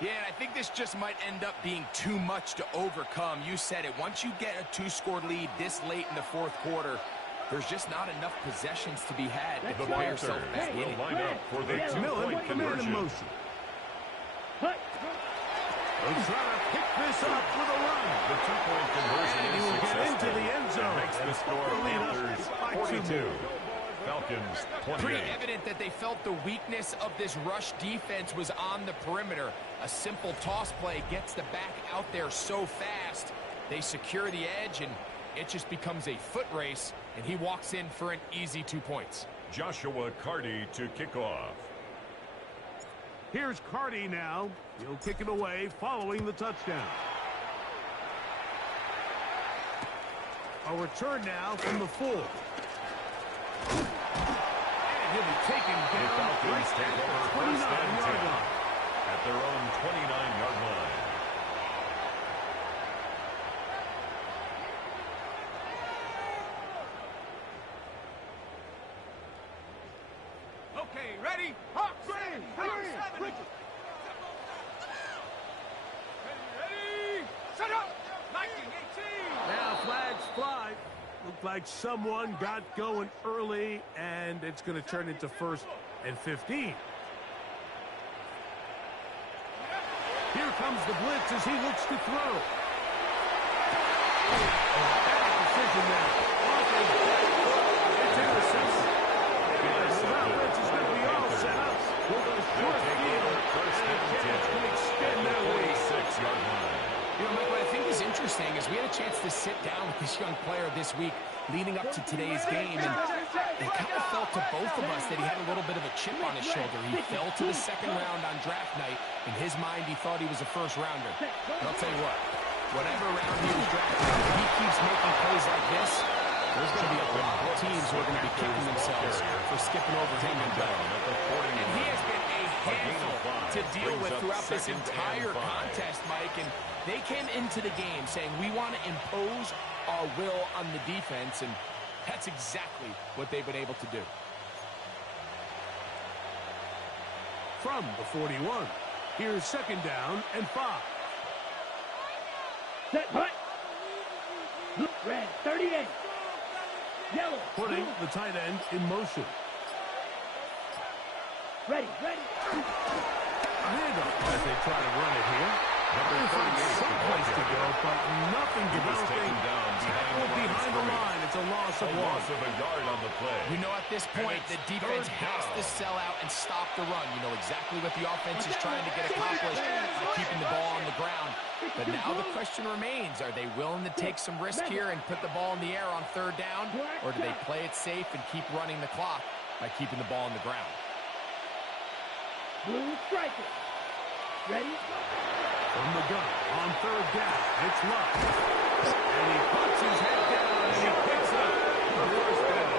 Yeah, and I think this just might end up being too much to overcome. You said it. Once you get a two-score lead this late in the fourth quarter, there's just not enough possessions to be had to put yourself back in it. Line up for the two-point conversion. In motion. They'll try to pick this up with a run. The two-point conversion and he will is get into the end zone. Makes the score Panthers 42. Falcons 28. Pretty evident that they felt the weakness of this rush defense was on the perimeter. A simple toss play gets the back out there so fast. They secure the edge, and it just becomes a foot race, and he walks in for an easy 2 points. Joshua Carty to kick off. Here's Carty now. He'll kick it away following the touchdown. A return now from the full. And he'll be taken down right at the 29-yard line. At their own 29-yard line. Okay, ready? Hawks, ready. Ready, set up. 1918. Now flags fly. Looked like someone got going early, and it's going to turn into 1st and 15. Here comes the blitz as he looks to throw. Bad decision there. It's intercepted. That blitz is going to be all set up. We'll go short field, and a chance to extend their lead. 46-yard line. You know, Mike, what I think is interesting is we had a chance to sit down with this young player this week leading up to today's game, and it kind of felt to both of us that he had a little bit of a chip on his shoulder. He fell to the second round on draft night. In his mind, he thought he was a first-rounder. And I'll tell you what, whatever round he was drafted, if he keeps making plays like this, there's going to be a lot of teams who are going to be kicking themselves for skipping over him and going. And he has been a handful to deal with throughout this entire contest, Mike, and they came into the game saying, we want to impose our will on the defense, and that's exactly what they've been able to do. From the 41, here's second down and 5. Set, hut. Red, 38. Yellow. Putting the tight end in motion. Ready. A handoff as they try to run it here. They find some place to go, but nothing developing. Tackle behind the line. It's a loss of 1. Loss of a yard on the play. You know, at this point, the defense has to sell out and stop the run. You know exactly what the offense is trying to get accomplished by keeping the ball on the ground. But now the question remains, are they willing to take some risk here and put the ball in the air on third down? Or do they play it safe and keep running the clock by keeping the ball on the ground? Blue striker. Ready? From the gun on third down, it's Love. And he puts his head down and he picks up the first down.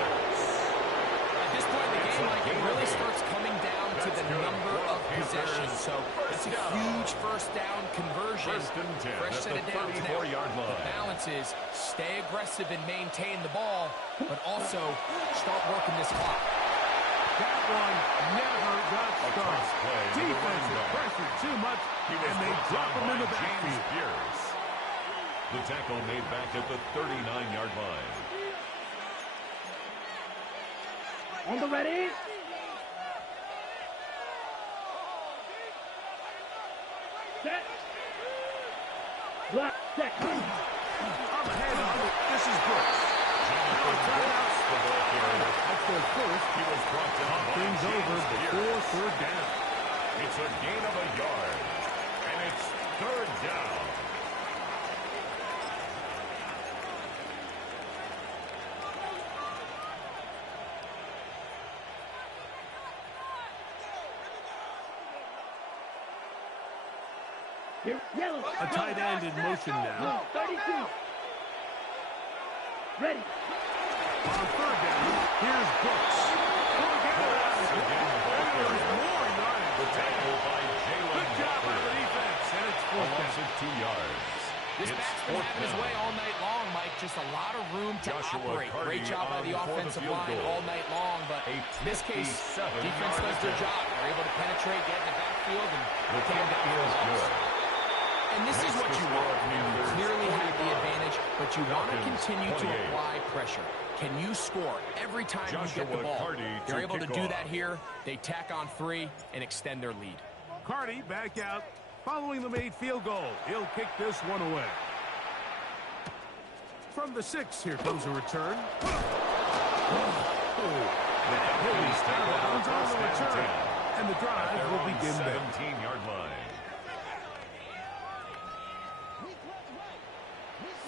At this point in the game, like, it really starts coming down to the number of possessions. So that's a huge first down conversion. Fresh set of downs now. The balance is stay aggressive and maintain the ball, but also start working this clock. That one never got started. Defensive pressure too much, and they drop him in the backfield. The tackle made back at the 39-yard line. On the ready. Set. Block. Set. On the handoff, this is Brooks. Now a timeout. That's their first. He was brought down by Things over before third down. It's a gain of a yard, and it's third down. Here, yellow. A tight end in motion now. 32. Ready. On third down, here's Brooks. There's more yards. The tackle by Jalen. Good job by the defense, and it's fourth Almost down. at 2 yards. This back's been having his way all night long, Mike. Just a lot of room to Joshua operate. Carty Great job by the on for the offensive field line goal. all night long, but in this case, 57 defense yard does their attempt. job. They're able to penetrate, get in the backfield, and The came kick down for a is loss. good. And this is what you want. You clearly have the advantage, but you want to Falcons, continue to 28. apply pressure. Can you score every time you get the Joshua ball? Carty to They're able to kick do off. that here. They tack on 3 and extend their lead. Carty back out following the made field goal. He'll kick this one away. From the 6, here comes a return. And he'll be out of bounds on the return. And the drive will begin there. 17-yard line.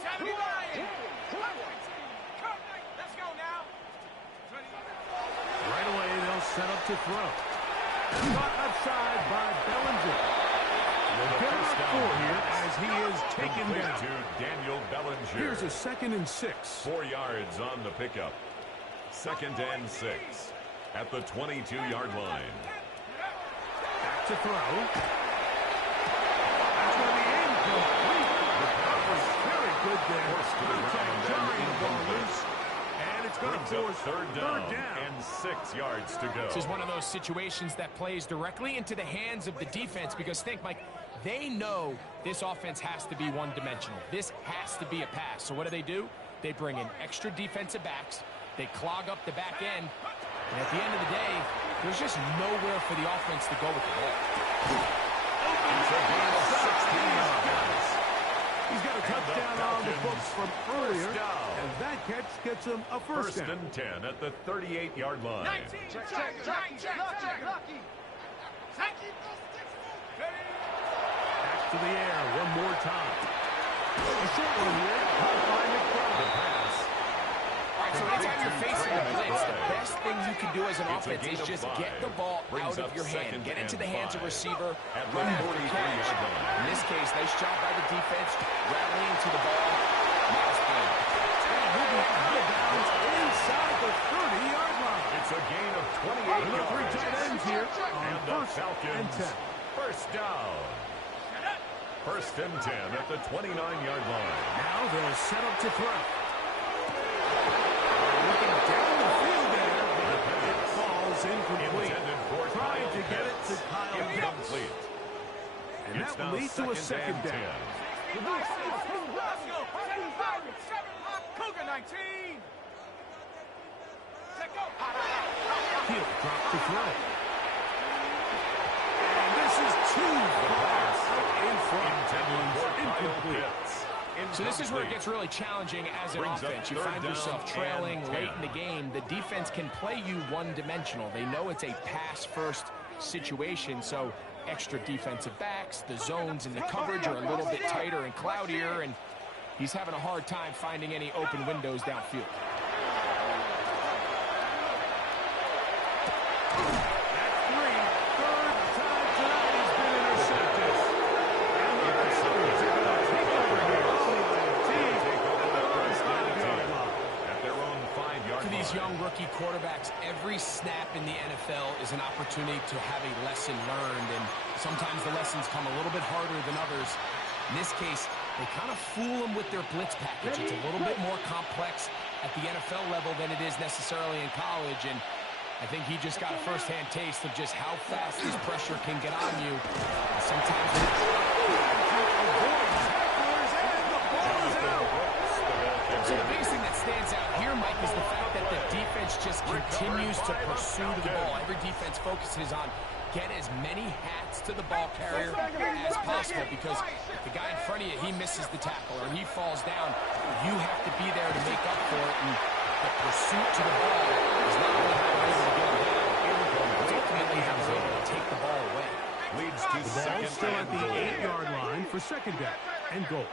70 Lions. Let's go now. Right away, they'll set up to throw. Caught upside by Bellinger. They'll get him up 4 here as he is taken Complete down. to Daniel Bellinger. Here's a 2nd and 6. 4 yards on the pickup. 2nd and 6 at the 22-yard line. Back to throw. That's going to be incomplete. That was very good there. Forced to the ground Jarring the ball and loose. And it's going to Brings up force third down and 6 yards to go. This is one of those situations that plays directly into the hands of the defense because think, Mike, they know this offense has to be one-dimensional. This has to be a pass. So what do? They bring in extra defensive backs. They clog up the back end. And at the end of the day, there's just nowhere for the offense to go with the ball. It's a gain of 16 yards. He's got a touchdown on the books from earlier. down. And that catch gets him a first First down. and 10 at the 38-yard line. 19. Check. Back to the air one more time. A short one here. Caught by The McBride. pass. All right, so anytime you're facing a blitz, the best thing you can do as an It's a offense gain is of just 5. get the ball Brings out of up your hand. second Get into the and hands of 5 receiver. at the Run after 43-yard catch. line. In this case, nice job by the defense, rallying to the ball. Miles playing. He'll be out of bounds inside the 30-yard line. It's a gain of 28 The yards. 3 tight ends here on And the first and Falcons 10. first down. First and 10 at the 29-yard line. Now they'll set up to throw. Looking down the field there, but it falls incomplete. Intended for Trying to Kyle get it to Pitts. Kyle Pitts. Incomplete. And It's that will now lead to a second and down. 10. Let's go. 7 hot Cougar 19. Check go. He'll drop to throw. And this is too far out in front. Intended for Kyle Incomplete. Pitts. So this is where it gets really challenging as an Brings up offense. You third find down yourself and trailing 10. late in the game. The defense can play you one-dimensional. They know it's a pass-first situation, so extra defensive backs, the zones and the coverage are a little bit tighter and cloudier, and he's having a hard time finding any open windows downfield. That's 3. Third time tonight he's been intercepted. And the Falcons are going to take over here. At their own 5-yard For these line. young rookie quarterbacks, every snap in the NFL is an opportunity to have a lesson learned, and sometimes the lessons come a little bit harder than others. In this case, they kind of fool them with their blitz package. It's a little bit more complex at the NFL level than it is necessarily in college, and I think he just got a first-hand taste of just how fast this pressure can get on you. Sometimes so the biggest thing that stands out here, Mike, is the fact that the defense just continues to pursue the ball. Every defense focuses on get as many hats to the ball carrier as possible, because if the guy in front of you, he misses the tackle or he falls down, you have to be there to make up for it. And the pursuit to the ball is not only how they're able to get him down, it's ultimately how they're able to take the ball away. Leads to The ball still at the 8-yard line for second down and goal.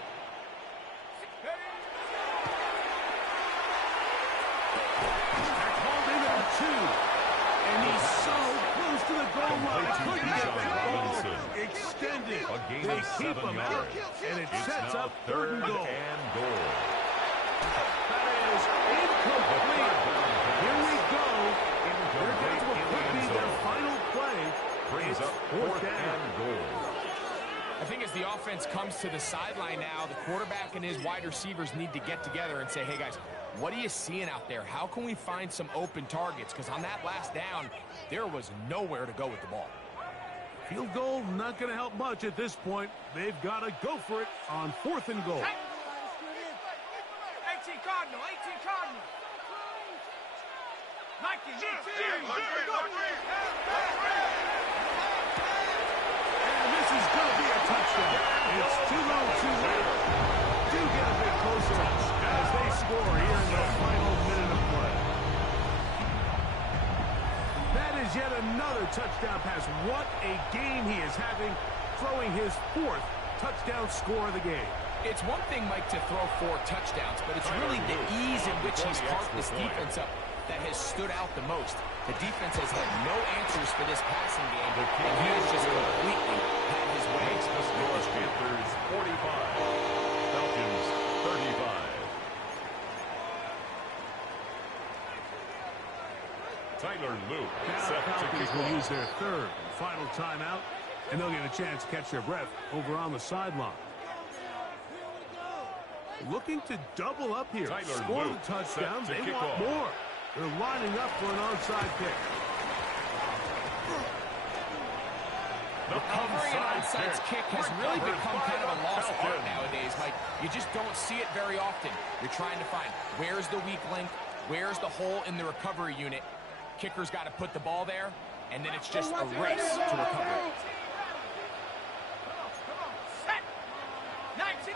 They're called in at the 2. And he's so close to the goal line. Couldn't get that ball extended. They keep him out, and it sets up third and goal. That is incomplete. Here we go. They're going to could be their final play. Brings up fourth and goal. I think as the offense comes to the sideline now, the quarterback and his wide receivers need to get together and say, hey, guys, what are you seeing out there? How can we find some open targets? Because on that last down, there was nowhere to go with the ball. Field goal not going to help much at this point. They've got to go for it on fourth and goal. 18 Cardinal, 18 Cardinal. Nike, 18. And this is going to be a touchdown. It's too low, too late. Do get a bit closer as they score here in the final minute of play. That is yet another touchdown pass. What a game he is having, throwing his 4th touchdown score of the game. It's one thing, Mike, to throw 4 touchdowns, but it's really the ease in which he's carved this defense up that has stood out the most. The defense has had no answers for this passing game, and he has just completely had his way. Makes the score Panthers 45, Falcons 35. Tyler Luke set to Falcons kick will off. use their 3rd and final timeout, and they'll get a chance to catch their breath over on the sideline. Looking to double up here. Tyler Score Luke the touchdown. set to They kick want off. more. They're lining up for an onside kick. Recovering an onside kick has really become kind of a lost art nowadays, Mike. You just don't see it very often. You're trying to find where's the weak link, where's the hole in the recovery unit. Kicker's got to put the ball there, and then it's just a race to recover it. Set. 19.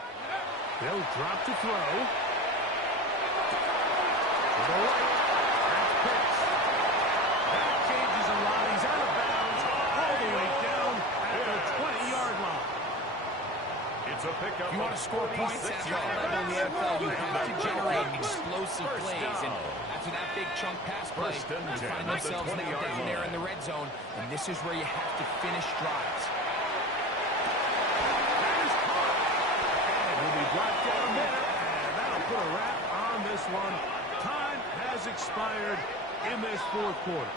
They'll drop to throw. To the right. That's Pitts. That changes a lot. He's out of bounds all the way down at the 20-yard line. It's a pickup. You want to score points at that level in the NFL, you have to generate explosive plays. And after that big chunk pass play, they find themselves now down there in the red zone. And this is where you have to finish drives. Will be brought down there, and that'll put a wrap on this one. Time has expired in this 4th quarter.